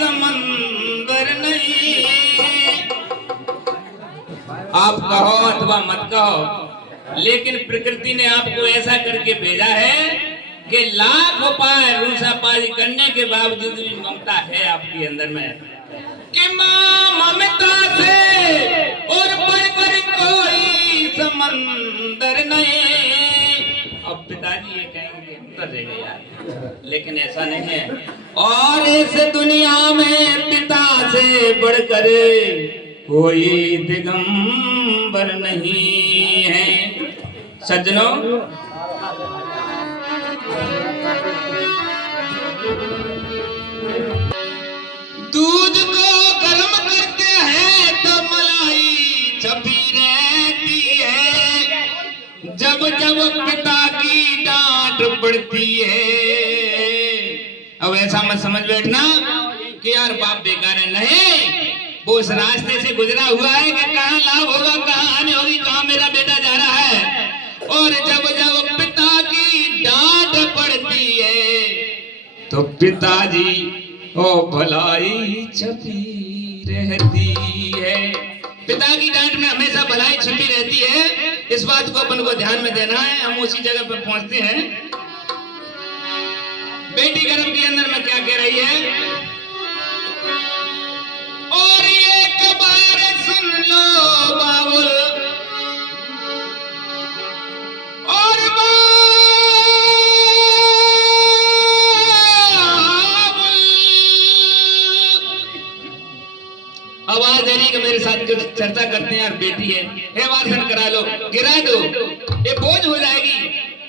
समंदर नहीं। आप कहो अथवा मत कहो, लेकिन प्रकृति ने आपको ऐसा करके भेजा है कि लाख उपाय रूसापाजी करने के बावजूद भी ममता है आपके अंदर में कि मां ममता से और बढ़कर कोई समंदर नहीं। अब पिताजी ये कहेंगे हम तो रह गए यार, लेकिन ऐसा नहीं है। और इस दुनिया में पिता से बढ़कर कोई दिगंबर नहीं है। सज्जनों, दूध को गर्म करते हैं तो मलाई छपी रहती है। जब जब पिता की डांट पड़ती है, अब ऐसा मत समझ बैठना कि यार बाप बेकार है। नहीं, वो उस रास्ते से गुजरा हुआ है कि कहाँ लाभ होगा, कहाँ हानि होगी, कहाँ मेरा बेटा जा रहा है। और जब जब पिता की डांट पड़ती है तो पिताजी ओ भलाई छपी रहती है। पिता की डांट में हमेशा भलाई छपी रहती है। इस बात को अपन को ध्यान में देना है। हम उसी जगह पर पहुंचते हैं। बेटी गर्भ के अंदर में क्या कह रही है? और एक बार सुन लो बाबुल, और आवाज देने के मेरे साथ कुछ चर्चा करते हैं यार। बेटी है, हे वासन करा लो, गिरा दो, ये बोझ हो जाएगी।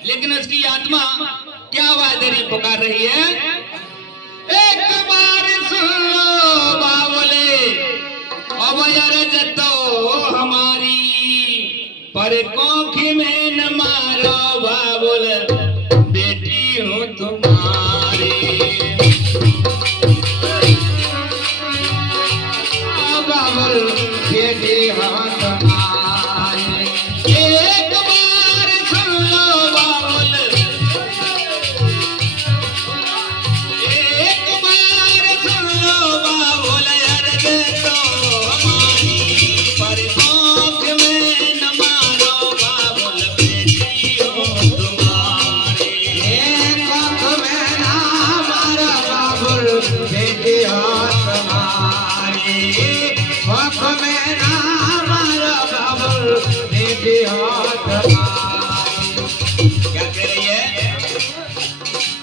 लेकिन उसकी आत्मा क्या आवाज दे रही, पुकार रही है, एक बार सुन लो बाबुले, अब अरज तो हमारी, पर कोखी में न मारो बाबुल, बेटी हूँ तुम्हारी। बाबुल बेटी हाँ तुम्हारी, एक बार सुन लो बाबुल, एक बार सुन लो बाबुल, अरज तो हमारी, पर कोख में न मारो बाबुल, बेटी हो तुम्हारी। कोख में न मारो बाबुल, बेटी हो तुम्हारी, कोख में न मारो बाबुल, बेटी हो तुम्हारी। क्या कह रही है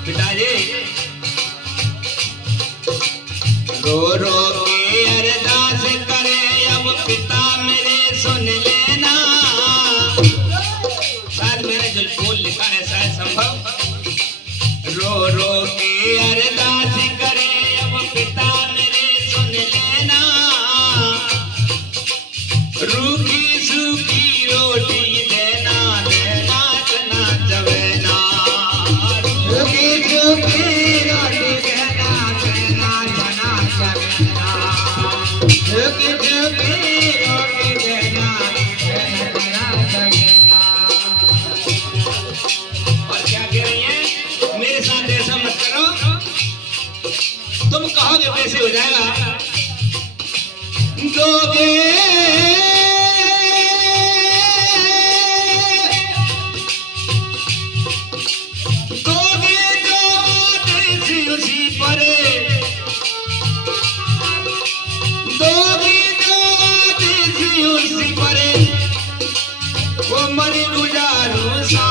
पिताजी? रो रो के अरदास करे अब पिता मेरे सुन लेना। शायद मैंने जो बोल लिखा है शायद संभव। रो रो के अरदास करे अब पिता मेरे सुन लेना। रूखी सूखी रोटी देना, देना चना चवेना। रूखी सूखी रोटी देना, देना चना चवेना। रूखी सूखी रोटी देना, देना चना चवेना। और क्या कह रही है? मेरे साथ ऐसा मत करो, तुम कहोगे वैसे हो जाएगा। दोगे उसी पर, दोगी जो उसी पर, वो मरी गुजारू सा,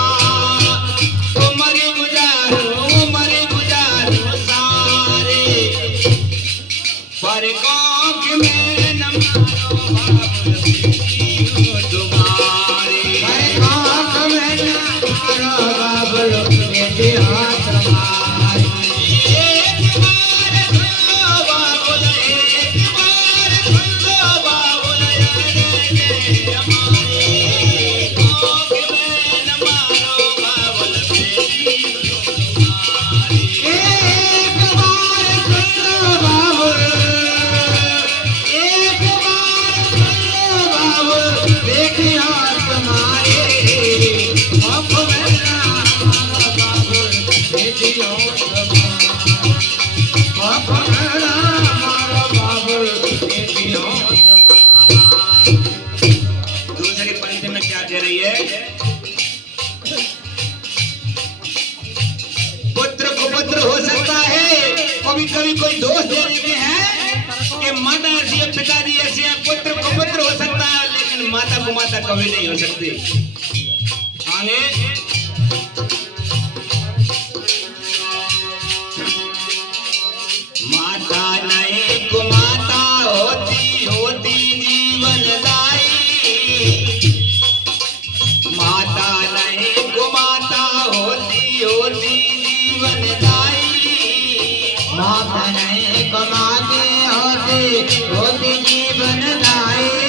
वो मरी गुजारू, वो मरी गुजारू सारे, पर कोख में न मारो बाबुल, बेटी हो तुम्हारी। पर कोख में न मारो बाबुल, बेटी हो तुम्हारी। एक बार सुन लो बाबुल, एक बार सुन लो बाबुल, अरज हमारी, कोख में न मारो बाबुल, बेटी हो तुम्हारी। एक बार सुन लो बाबुल, एक बार दूसरी पंक्ति में क्या कह रही है? पुत्र को पुत्र हो सकता है, कभी कभी कोई दोष दे देते हैं कि माता ऐसी है, पिताजी ऐसे हैं, पुत्र को पुत्र हो सकता है, लेकिन माता को माता कभी नहीं हो सकती। आगे माता नहीं को माता होती होती जीवनदायी, माता नहीं को माता होती होती जीवनदायी, माता नहीं कमाती होती जीवनदायी,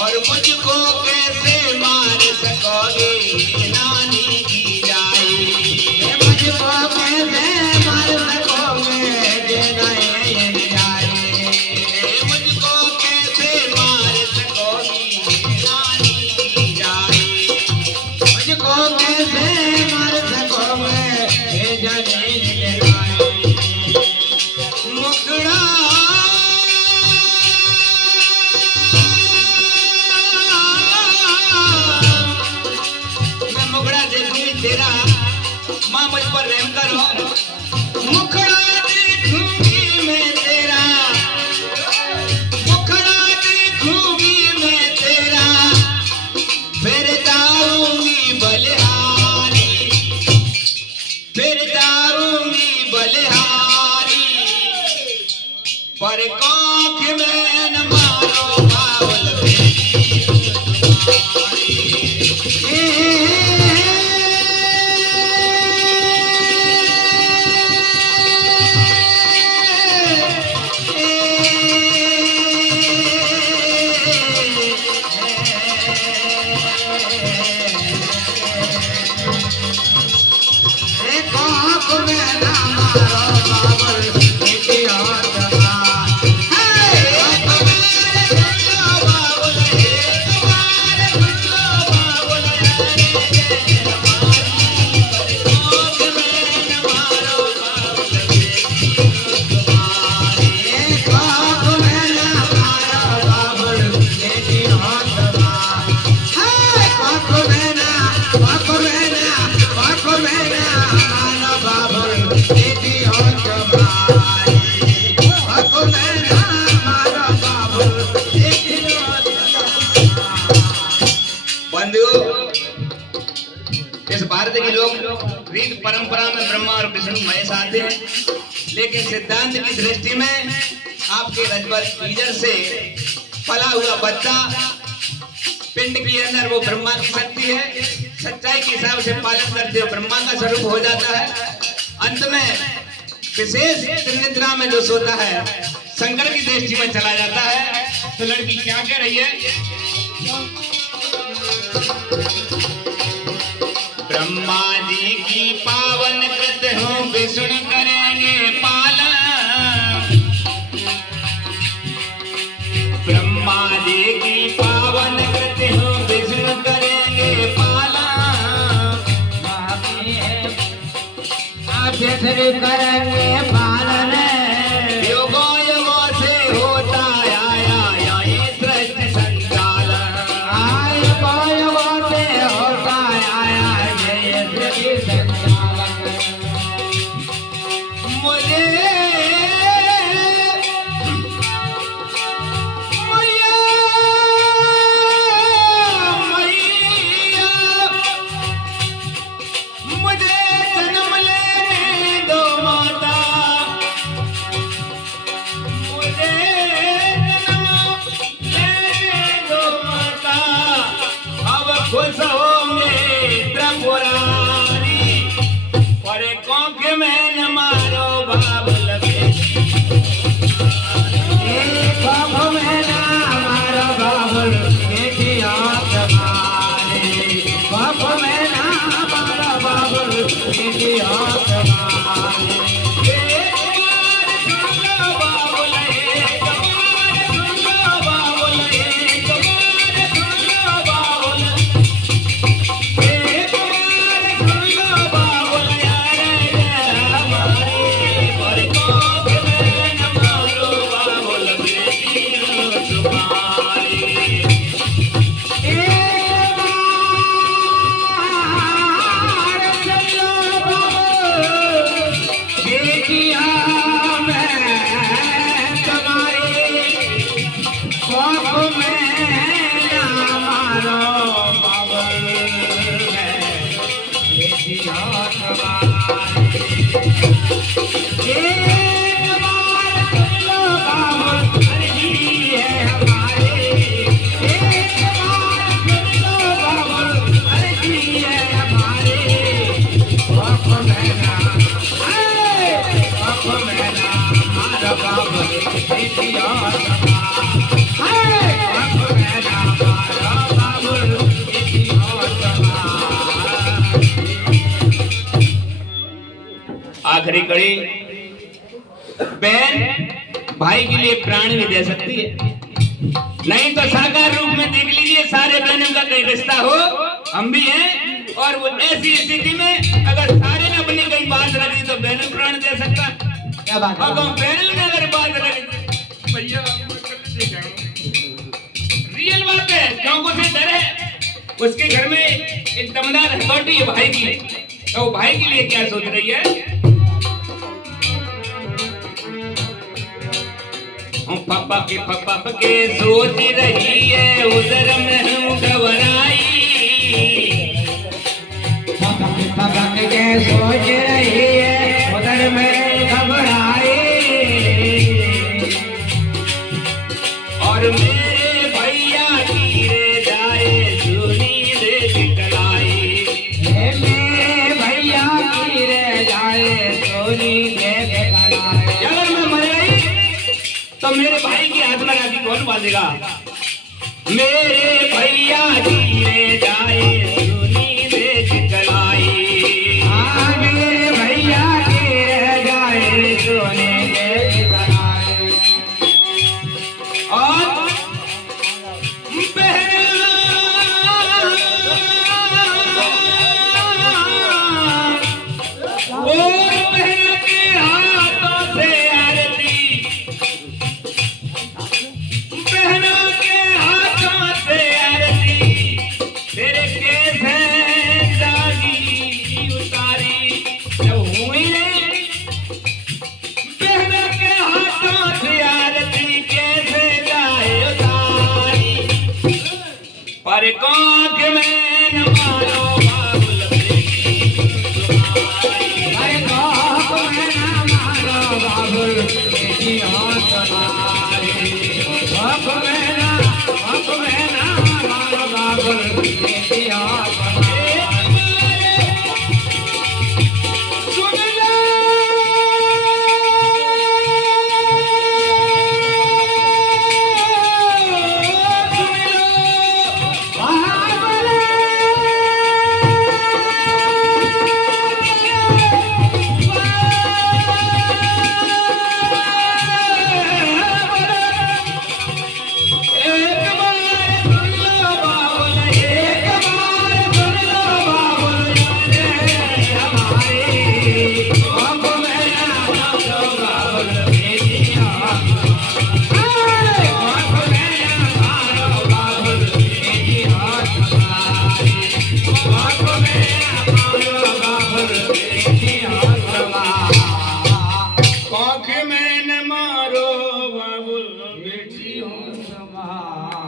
और मुझको कैसे मार सकोगे नानी की जाई, मुझको कैसे मार सकोगे जय जाए, मुझको कैसे मार सकोगी नानी की जाई, मुझको कैसे मार सकोगे जय जाए, मुखड़ा मैं मुखड़ा देखूंगी तेरा, माँ मुझ पर रहम करो, मुखड़ा देखूंगी मैं तेरा, मुखड़ा देखूंगी मैं तेरा, फिर जाऊंगी बलिहारी, फिर जाऊंगी बलिहारी, पर कांख में न मारो बावल बेटी तुम्हारी। इस भारत के लोग रीत परंपरा में ब्रह्मा और विष्णु महेश आते हैं, लेकिन सिद्धांत की दृष्टि में आपके रजवत बीजर से पला हुआ बच्चा पिंड के अंदर वो ब्रह्मा की शक्ति है, सच्चाई के हिसाब से पालन करते हो ब्रह्मा का स्वरूप हो जाता है। अंत में विशेष निद्रा में जो सोता है शंकर की दृष्टि में चला जाता है। तो लड़की क्या कह रही है? ब्रह्मा जी की पावन कृत हो विष्णु करेंगे पालन, ब्रह्मा जी की पावन कृत हो विष्णु करेंगे पालन, करेंगे पालन, योगो योगो से होता आया ये सृष्टि संचालन, योगो से होता आया ये सृष्टि संचालन, मुझे मुझे जन्म लेने दो माता, बेटिया में तुम्हारी कोख में ना मारो बाबुल बेटिया तुम्हारी एक बार सुन लो बाबुल अर्जी है हमारी एक बार सुन लो बाबुल अर्जी है हमारी कोख में ना मारो बाबुल बेटिया आखिरी कड़ी, बहन भाई के लिए प्राण भी दे सकती है, नहीं तो साकार रूप में देख लीजिए सारे बहनों का कहीं रिश्ता हो, हम भी हैं। और वो ऐसी स्थिति में अगर सारे ने अपनी कहीं बात रखी तो बहन प्राण दे सकता। क्या बात है? अगर बहन ने अगर बात रखी भैया रियल बात है, क्योंकि उसे डर है उसके घर में एक दमदार हथौड़ी है भाई की, तो भाई के लिए क्या सोच रही है? पापा के सोच रही है उधर में हूँ घबराई, पापा के सोच रही है उधर में घबराई, और मेरे भैया गिरे जाए सुनी दे दिखलाई, मेरे भैया गिरे जाए सोनी दे दिखलाई। अगर मैं मर गई तो मेरे भाई की हाथ में राखी कौन बांधेगा? मेरे भैया गिरे जाए सुनी दे दिखलाई, हाँ मेरे भैया गिरे जाए सोनी दे दिखलाई। और बहन के हाथों से आरती, बहनों के हाथों से आरती, तेरे केस हैं जागी उतारी जब हुई रे, बहनों के हाथों से आरती कैसे जाए उतारी, पर कोख में न मारो बाबुल बेटी तुम्हारी, अरे कोख में ना मारो बाबुल बेटिया तुम्हारी, कोख में ना मारो बाबुल बेटिया तुम्हारी। सुन लो आँख में न मारो बाबुल बेटी हो तुम्हारी।